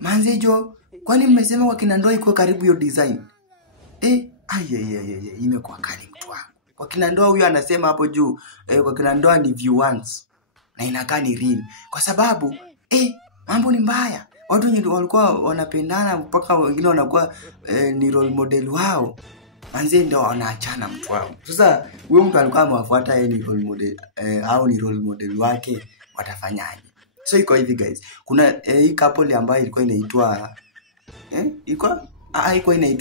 manze jo, kwani mmesema kwa kina ndoa iko karibu hiyo design? Imekuwa kali mtu wangu. Kwa kina ndoa huyo anasema hapo juu, kwa kina ndoa ni view once. Na inakaa ni real. Kwa sababu, mambo ni mbaya. Watu wenye walikuwa wanapendana mpaka wengine wanakuwa ni role model wao. Manze ndio wanaachana mtu wangu. Sasa huyo mtu alikuwa amewafuata yeye ni role model au ni role model wake, watafanyaje? So iko hivi guys. Kuna hii couple ambayo ilikuwa inaitwa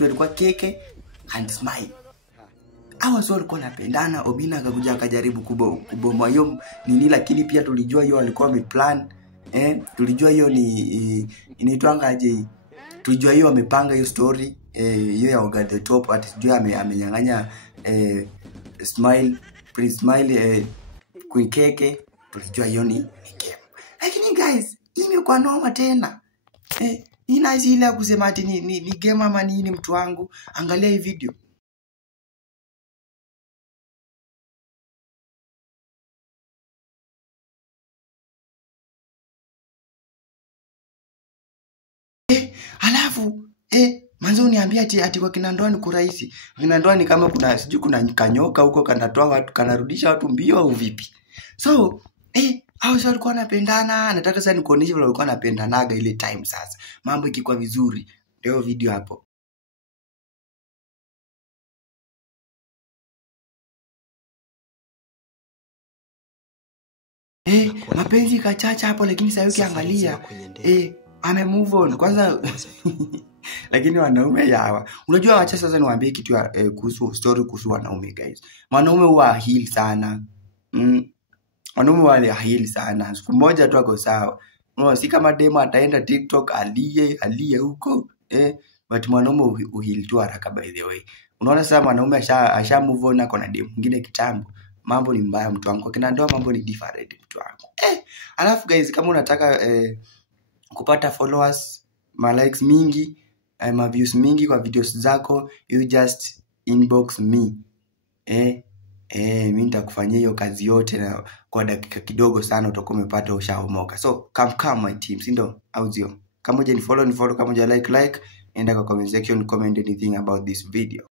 ilikuwa Keke and Smile. Hawa sio walikuwa wanapendana. Obina akakuja akajaribu kubomoa hiyo nini, lakini pia tulijua hiyo walikuwa wameplan. Tulijua hiyo ni inaitwanga aje? Tulijua hiyo wamepanga hiyo story hiyo ya Oga the Top, atijua amenyang'anya Prince Smile Queen Keke. Tulijua hiyo ni game. Lakini guys, imekuwa noma tena. Ina ile ya kusema ati ni game ama nini mtu wangu. Angalia hii video. Alafu manzo uniambia ati kwa kina ndoa ni kurahisi. Kina ndoa ni kama kuna sijui kuna kanyoka huko kanatoa watu kanarudisha watu mbio au vipi? So hao sio walikuwa wanapendana. Nataka sasa nikuonyeshe vile walikuwa wanapendanaga ile time sasa. Mambo ikikuwa vizuri. Ndio video hapo. Mapenzi kachacha hapo, lakini sasa ukiangalia ame-move on kwanza. Lakini wanaume yawa. Unajua wacha sasa niwaambie kitu kuhusu story kuhusu wanaume guys. Wanaume huwa heal sana. Wanaume wale heal sana. Siku moja tu ako sawa. Si kama demo ataenda TikTok alie huko. But mwanaume uheal tu haraka by the way. Unaona sasa mwanaume asha move on na demo mwingine kitambo. Mambo ni mbaya mtu wangu. Kwa kina ndoa mambo ni different mtu wangu. Alafu guys, kama unataka kupata followers, ma likes mingi, ma views mingi kwa videos zako, you just inbox me. Mimi nitakufanyia hiyo kazi yote na kwa dakika kidogo sana utakuwa umepata ushaomoka. So come my team, si ndio? Au sio? Kama je ni follow, kama je like, enda kwa comment section comment anything about this video.